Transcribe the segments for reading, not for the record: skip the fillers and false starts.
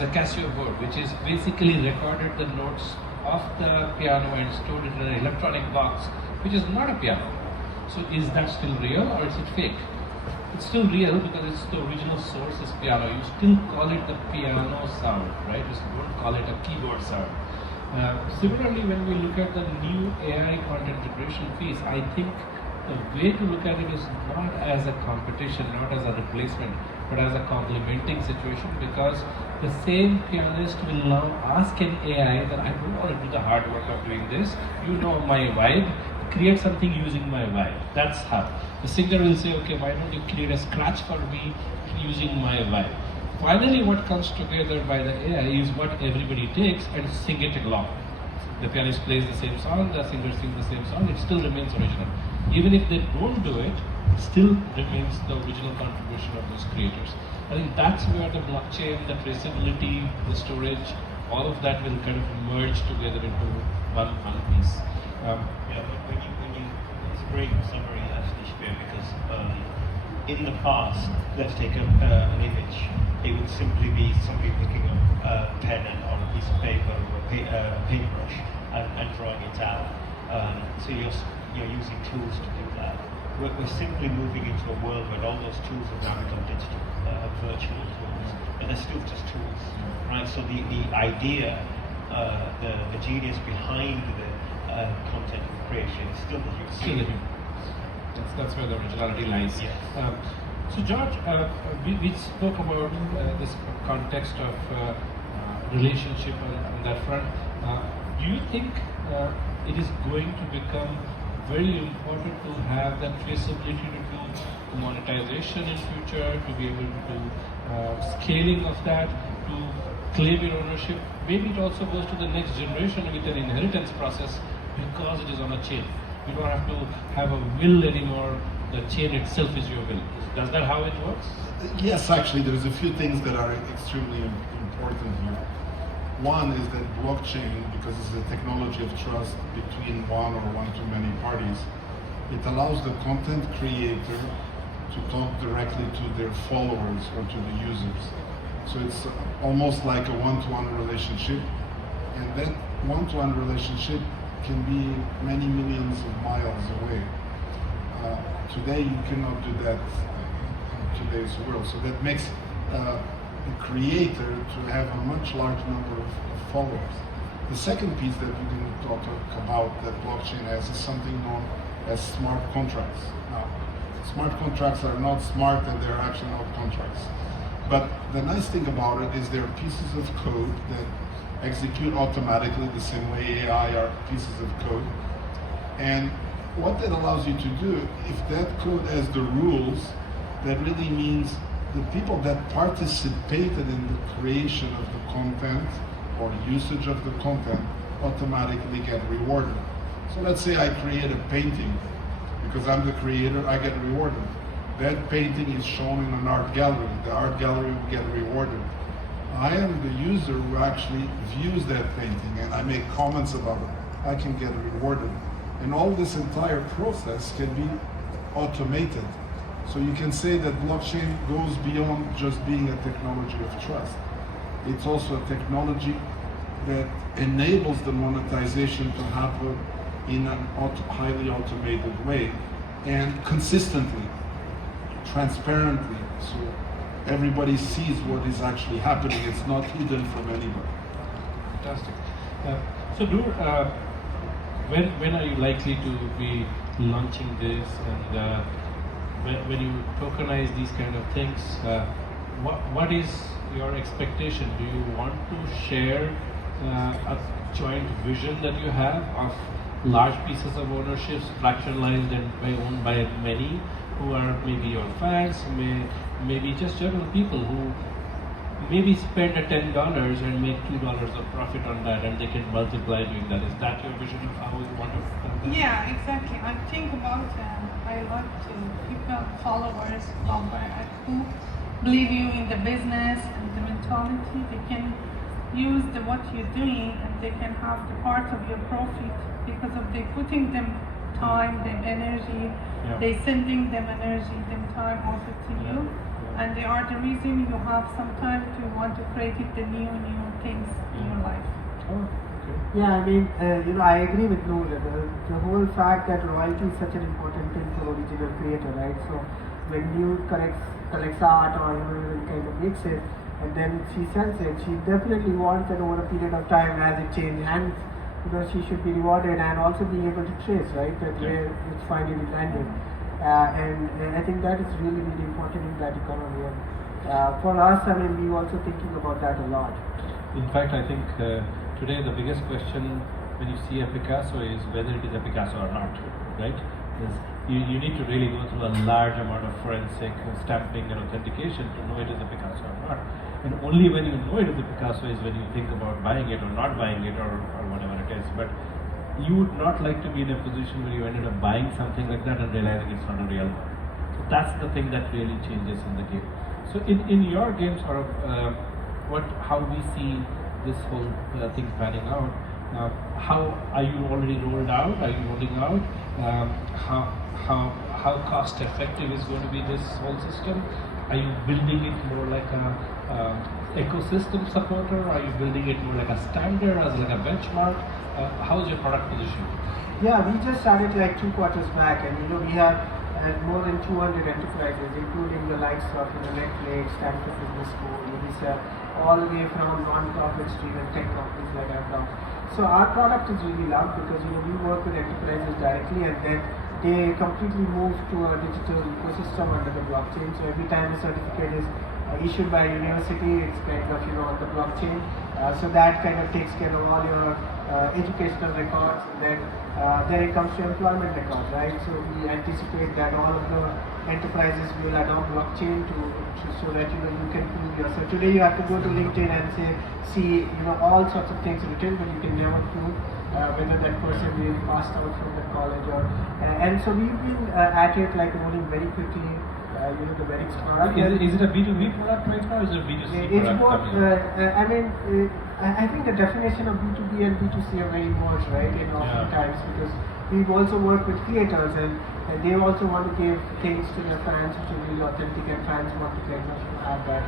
is a Casio board, which is basically recorded the notes of the piano and stored it in an electronic box, which is not a piano. So is that still real or is it fake? It's still real because it's the original source is piano. You still call it the piano sound, right? You don't call it a keyboard sound. Similarly, when we look at the new AI content generation piece, I think the way to look at it is not as a competition, not as a replacement, but as a complementing situation, because the same pianist will now ask an AI that I don't want to do the hard work of doing this. You know my vibe, create something using my vibe. That's how. The singer will say, okay, why don't you create a scratch for me using my vibe? Finally, what comes together by the AI is what everybody takes and sing it along. The pianist plays the same song, the singer sings the same song, it still remains original. Even if they don't do it, still remains the original contribution of those creators. I think that's where the blockchain, the traceability, the storage, all of that will kind of merge together into one piece. Yeah, when you it's a great summary actually, Shbir, because in the past, let's take an image. It would simply be somebody picking up a pen on a piece of paper or a paintbrush and drawing it out. So you're using tools to do that. We're simply moving into a world where all those tools have now become digital, virtual tools, but they're still just tools, right? So the idea, the genius behind the content creation is still the human. That's where the originality lies. Yes. So George, we spoke about this context of relationship on that front. Do you think it is going to become very important to have that traceability to do monetization in future, to be able to do scaling of that, to claim your ownership? Maybe it also goes to the next generation with an inheritance process because it is on a chain. You don't have to have a will anymore. The chain itself is your will. Is that how it works? Yes, actually, there's a few things that are extremely important here. One is that blockchain, because it's a technology of trust between one or one to many parties, it allows the content creator to talk directly to their followers or to the users. So it's almost like a one-to-one relationship, and that one-to-one relationship can be many millions of miles away. Today you cannot do that in today's world, so that makes the creator to have a much larger number of followers. The second piece that we didn't talk about that blockchain has is something known as smart contracts. Now, smart contracts are not smart and they're actually not contracts. But the nice thing about it is there are pieces of code that execute automatically the same way AI are pieces of code. And what that allows you to do, if that code has the rules, that really means the people that participated in the creation of the content or usage of the content automatically get rewarded. So let's say I create a painting. Because I'm the creator, I get rewarded. That painting is shown in an art gallery. The art gallery will get rewarded. I am the user who actually views that painting and I make comments about it. I can get rewarded. And all this entire process can be automated. So you can say that blockchain goes beyond just being a technology of trust. It's also a technology that enables the monetization to happen in a highly automated way and consistently, transparently, so everybody sees what is actually happening. It's not hidden from anybody. Fantastic. So Noor, when are you likely to be launching this, and when you tokenize these kind of things, what is your expectation? Do you want to share a joint vision that you have of large pieces of ownership, fractionalized and owned by many, who are maybe your fans, maybe just general people who maybe spend $10 and make $2 of profit on that, and they can multiply doing that? Is that your vision of how you want to? Yeah, exactly. I think about I like to people, followers, who believe you in the business and the mentality. They can use what you're doing, and they can have the part of your profit because of they putting them time, them energy, they sending them energy, them time also to you. and they are the reason you have some time to want to create the new things in your life. Oh, okay. Yeah, I mean, I agree with Noor. The whole fact that royalty is such an important thing for original creator, right? So when you collects art or even kind of makes it, and then she sells it, she definitely wants that over a period of time as it changes hands, she should be rewarded and also being able to trace, right, that where it's finally landed. And I think that is really, really important in that economy. And for us, I mean, we're also thinking about that a lot. In fact, I think today the biggest question when you see a Picasso is whether it is a Picasso or not, right? Because you need to really go through a large amount of forensic stamping and authentication to know it is a Picasso or not. And only when you know it is a Picasso is when you think about buying it or not buying it or whatever it is. But you would not like to be in a position where you ended up buying something like that and realizing it's not a real one. So that's the thing that really changes in the game. So in your game, sort of, how we see this whole thing panning out. How are you already rolled out? Are you rolling out? How cost effective is going to be this whole system? Are you building it more like a ecosystem supporter? Are you building it more like a standard, as like a benchmark? How is your product position? Yeah, we just started like 2 quarters back, and we have more than 200 enterprises, including the likes of Netflix, Stanford Business School, UNICEF, all the way from non-profits to even tech companies like Apple. So our product is really loved because we work with enterprises directly, and then they completely move to a digital ecosystem under the blockchain. So every time a certificate is issued by a university, it's kind of on the blockchain. So that kind of takes care of all your educational records, and then it comes to employment records, right? So we anticipate that all of the enterprises will adopt blockchain so that you can prove yourself. Today you have to go to LinkedIn and see all sorts of things written, but you can never prove whether that person really passed out from the college and so we've been at it like rolling very quickly. The Verix product. Is it a B2B product right now? Or is it a B2C it's product? both. I think the definition of B2B and B2C are very merged, right? In oftentimes because we've also worked with creators and they also want to give things to their fans which are really authentic, and fans want to kind of have that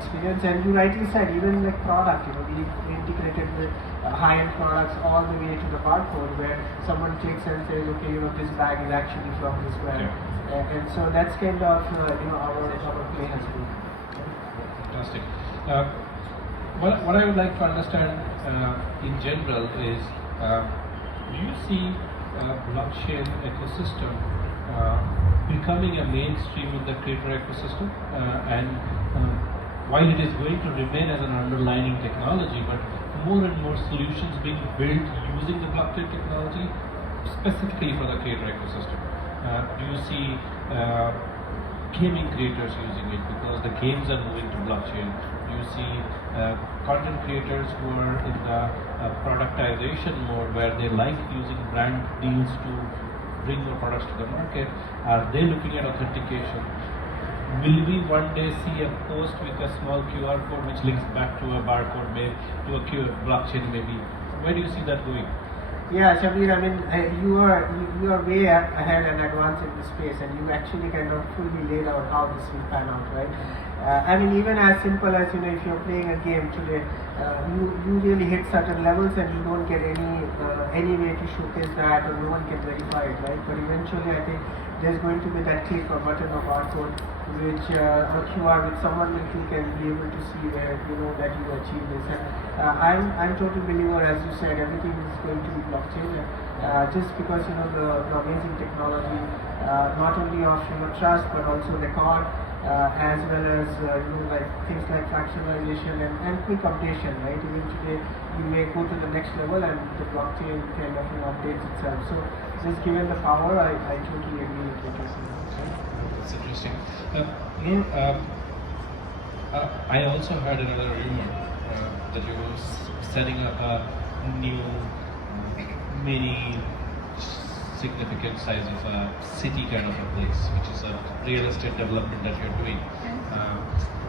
experience. And you rightly said, even like product, we integrated with high-end products all the way to the barcode where someone clicks and says, okay, this bag is actually from this brand. Yeah. And so that's kind of our play has been. Fantastic. What I would like to understand in general is, do you see blockchain ecosystem becoming a mainstream in the creator ecosystem? And while it is going to remain as an underlying technology, but more and more solutions being built using the blockchain technology specifically for the creator ecosystem. Do you see gaming creators using it because the games are moving to blockchain? Do you see content creators who are in the productization mode where they like using brand deals to bring more products to the market? Are they looking at authentication? Will we one day see a post with a small QR code which links back to a barcode made to a blockchain maybe? Where do you see that going? Yeah, Shabir, I mean, you are way ahead and advanced in this space, and you actually kind of fully laid out how this will pan out, right? I mean, even as simple as if you're playing a game today, you really hit certain levels and you don't get any way to showcase that, or no one can verify it, right? But eventually, I think there's going to be that click or button or barcode, which or QR, which someone will click and be able to see where that you achieved this. And I'm total believer, as you said, everything is going to be blockchain. Just because the amazing technology, not only of trust but also record, as well as like things like fractionalization and quick updation, right? Even today you may go to the next level and the blockchain kind of updates itself. So just given the power, I totally agree with what you're saying. That's interesting. Noor, I also heard another rumor that you were setting up a new mini significant size of a city kind of a place, which is a real estate development that you're doing.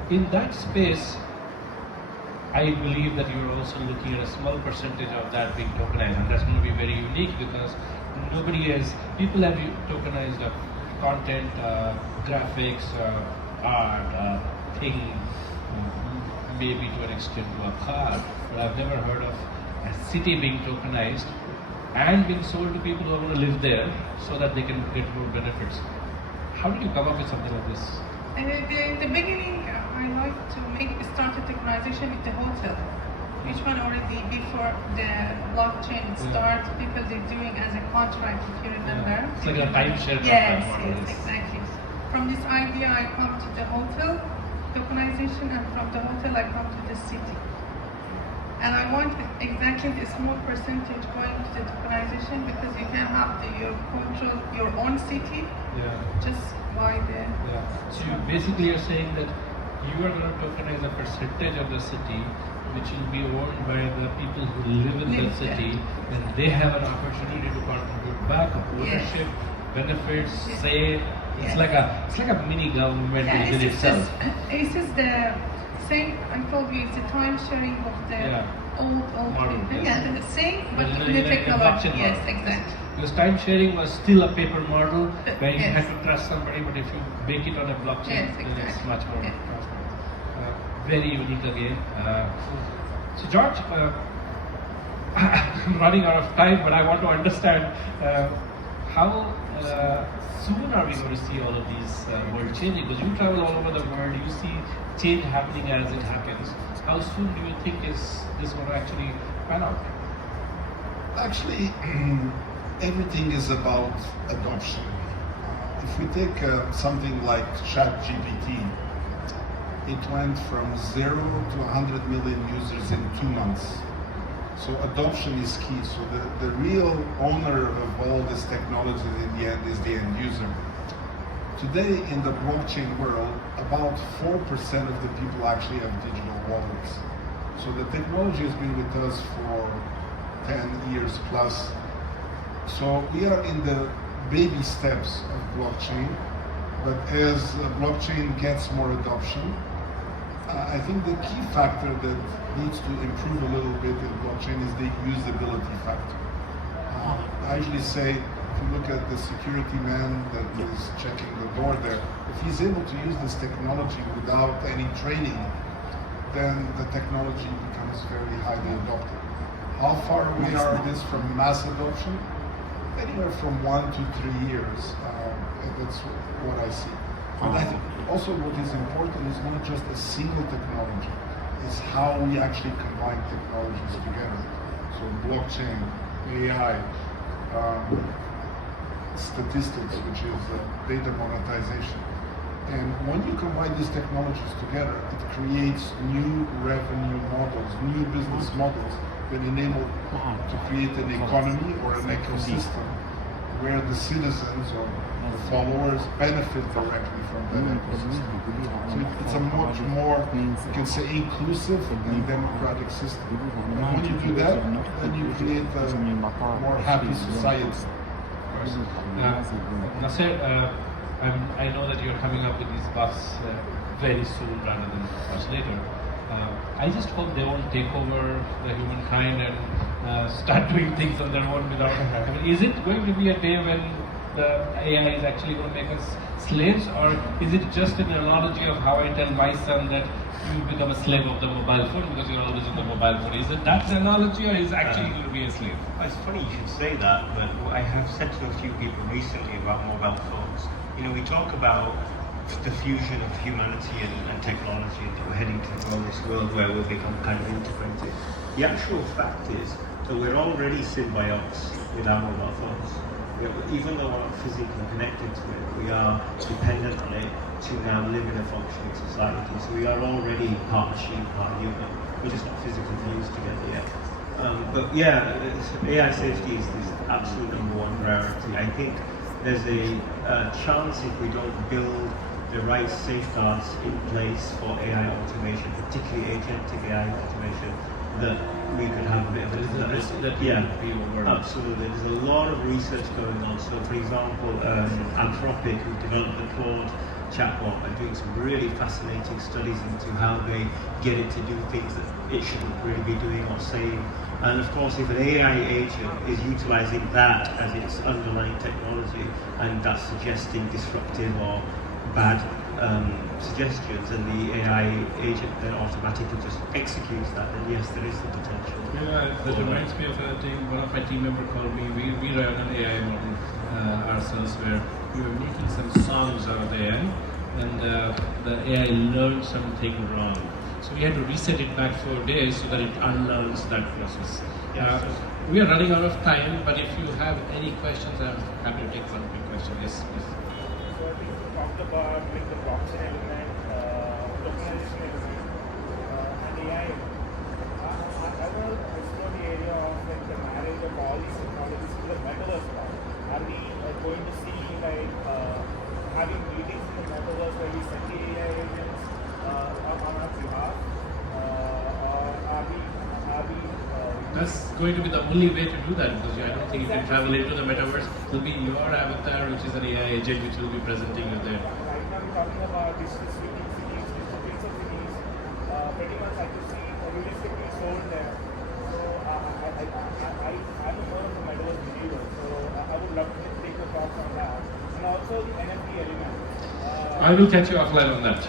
In that space, I believe that you're also looking at a small percentage of that being tokenized, and that's going to be very unique because people have tokenized content, graphics, hard thing, maybe to an extent to a car, but I've never heard of a city being tokenized and being sold to people who are going to live there so that they can get more benefits. How did you come up with something like this? And in the beginning, I like to start a tokenization with the hotel. Which one already before the blockchain start, people they're doing as a contract, if you remember. It's like a timeshare Yes, contract model. yes, exactly. From this idea, I come to the hotel tokenization, and from the hotel, I come to the city. And I want exactly a small percentage going to the tokenization because you can have your control your own city just by the. Yeah. So you basically are saying that you are going to tokenize a percentage of the city, which will be owned by the people who live in the city, and they have an opportunity to contribute back, ownership, benefits, say. It's like a mini government within itself. This is the same. I told you it's the time sharing of the old model. people. Yes. Yeah, the same, but in the a technology. blockchain Yes, model. exactly. Because time sharing was still a paper model where you Yes. had to trust somebody, but if you make it on a blockchain, Yes, then it's exactly. much more Yes. transparent. Very unique again. So George, I'm running out of time, but I want to understand how soon are we going to see all of these world changing? Because you travel all over the world, you see change happening as it happens. How soon do you think is this going to actually pan out? Actually, everything is about adoption. If we take something like ChatGPT, it went from 0 to 100 million users in 2 months. So adoption is key. So the real owner of all this technology in the end is the end user. Today in the blockchain world, about 4% of the people actually have digital wallets. So the technology has been with us for 10 years plus. So we are in the baby steps of blockchain, but as blockchain gets more adoption, I think the key factor that needs to improve a little bit in blockchain is the usability factor. I usually say, if you look at the security man that is checking the door there, if he's able to use this technology without any training, then the technology becomes very highly adopted. How far we are this from mass adoption? Anywhere from 1 to 3 years. That's what I see. But I think also what is important is not just a single technology, it's how we actually combine technologies together. So blockchain, AI, statistics, which is data monetization. And when you combine these technologies together, it creates new revenue models, new business models that enable to create an economy or an ecosystem where the citizens or the followers benefit directly from that ecosystem. So it's a much more, you can say, inclusive and democratic system. And when you do that, then you create a more happy society. Nasser, I know that you're coming up with these buffs very soon rather than much later. I just hope they won't take over the humankind and start doing things on their own without. I mean, is it going to be a day when the AI is actually going to make us slaves, or is it just an analogy of how I tell my son that you become a slave of the mobile phone because you're always on the mobile phone? Is it that the analogy, or is it actually going to be a slave? It's funny you should say that, but what I have said to a few people recently about mobile phones, we talk about the fusion of humanity and technology, and we're heading to this world where we'll become kind of integrated. The actual fact is that we're already symbiotes with our mobile phones. Even though we're not physically connected to it, we are dependent on it to now live in a functioning society. So we are already part machine, part human. We're just not physically fused together yet. But yeah, AI safety is absolute #1 priority. I think there's a chance if we don't build the right safeguards in place for AI automation, particularly agentic AI automation, that we could have a bit of a risk that yeah, be over. absolutely. There's a lot of research going on. So, for example, Anthropic, who developed the Claude chatbot, are doing some really fascinating studies into how they get it to do things that it shouldn't really be doing or saying. And of course, if an AI agent is utilizing that as its underlying technology, and that's suggesting disruptive or bad suggestions and the AI agent then automatically just executes that, then yes, there is the potential. Yeah, that reminds me of a thing. One of my team members called me. We ran an AI model ourselves where we were making some songs out of the AI, and the AI learned something wrong. So we had to reset it back 4 days so that it unlearns that process. Yes. We are running out of time, but if you have any questions, I'm happy to take one quick question. Yes, please. So I think you talked about like the blockchain element, tokenization element, and AI. I will explore the area of like the marriage of all these technologies to the metaverse part. Are we going to see like having meetings in the metaverse where we send the AI agents on our behalf, or are we That's going to be the only way to do that, because I don't think you can travel into the metaverse. It will be your avatar, which is an AI agent, which will be presenting you there. right now we're talking about digital cities, digital twins of cities. Pretty much I could see realistically sold there. So I'm more of a metaverse believer. So I would love to take your thoughts on that. And also the NFT element. I will catch you offline on that.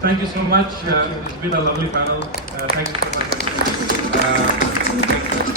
Thank you so much. It's been a lovely panel. Thank you so much.